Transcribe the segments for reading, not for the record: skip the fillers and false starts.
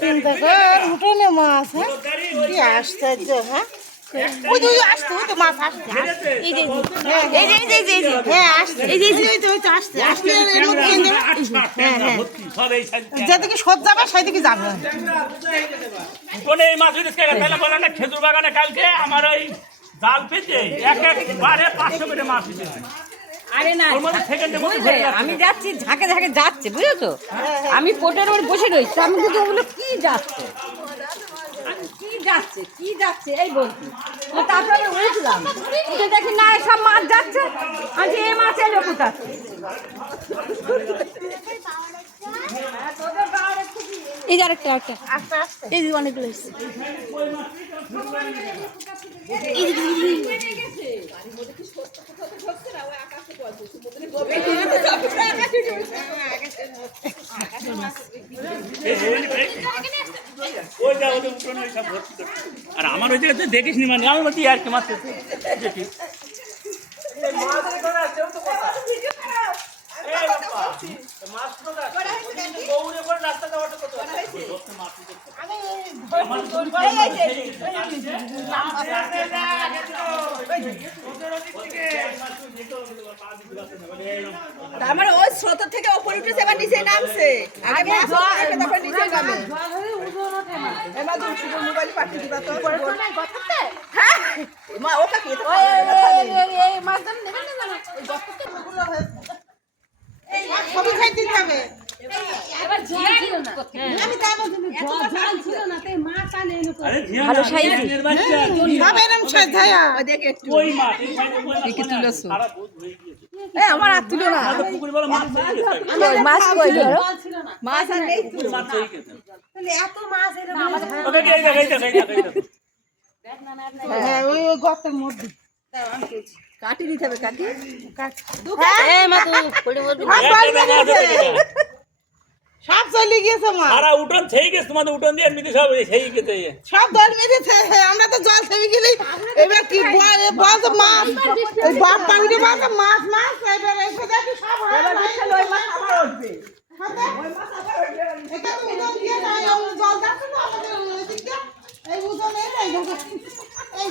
চিন্তা কর উঠোনে মাছ। হ্যাঁ কি আশ্চর্য। হ্যাঁ আসতে হতো মাছ আসতে যেদিকে সব যাবে সেদিকে যাবে। খেজুর বাগানে কালকে আমার ওই জাল পেতে একবারে 500 করে মাছ উঠেছে। আরে না আমি যাচ্ছি ঝাঁকে ঝাঁকে যাচ্ছে বুঝেছো, আমি পোটের ওপর বসে রয়েছি, আমি কিন্তু ওগুলো কি যাচ্ছে কি যাচ্ছে এই বলছি। তারপরে উঠলাম, উঠে দেখি না সব মাছ যাচ্ছে, আমি এই মাছ এলো কোথাচ্ছে। এই যে আরেকটা এই যে অনেকগুলো আর আমার ওই দিকে দেখিস নি, মানে আমি বলছি আর কি মাছ দেখিস আমার ওই স্রোত থেকে ওপরে উঠেছে, এবার নিচে নামছে। আগে তারপর নিচে নামে। এবার মোবাইল পাঠিয়ে দিবা তো। হ্যাঁ মা ওটা কি এই মাছটা নেবেন না না ওই গর্ততে গুলো হয়েছে। এই সবই খাইতে হবে। এবার জল ছিল না, আমি তাই বলছি জল ছিল না, তাই মাছ আনে এনে ভালো সাইজ সব এরকম সাইজ ভাইয়া দেখে একটু ওই মাছ কি তুলছো। এই আমার আর তুলো না, পুকুরে বড় মাছ মাছ কই ধরো মাছ আর নেই তো মাছ হয়ে গেছে। তাহলে এত মাছ এর আমাদের ওকে এই দেখ হ্যাঁ ওই গর্তের মধ্যে কাটি দিতে হবে, কাটি এই মা তুই পড়ে মরবি সব চলে গিয়েছে মা। সারা উঠোন সেই গেছে, তোমাদের উঠোন দিয়ে এমনি সব সেই গেছে সব দল মেরেছে। আমরা তো জল থেমে গেলি এবার কি বল তো মাছ ওই বাপ পাঙ্গি মাছ মাছ মাছ এবার এসে দেখি সব এবার বিশাল ওই মাছ আবার উঠবে। ওই মাছ আবার উঠবে। এটা তো উদন দিয়ে যায় জল যাচ্ছে না আমাদের ওইদিকে এই উদন এই এই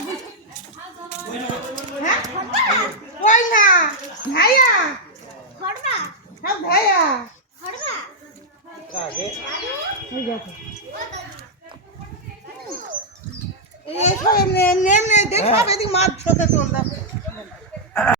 হ্যাঁ ওই না ভাইয়া খড়বা সব ভাইয়া খড়বা আগে এই দেখো এই সব এমনি দেখ সব এদিকে মাছ ছোট চল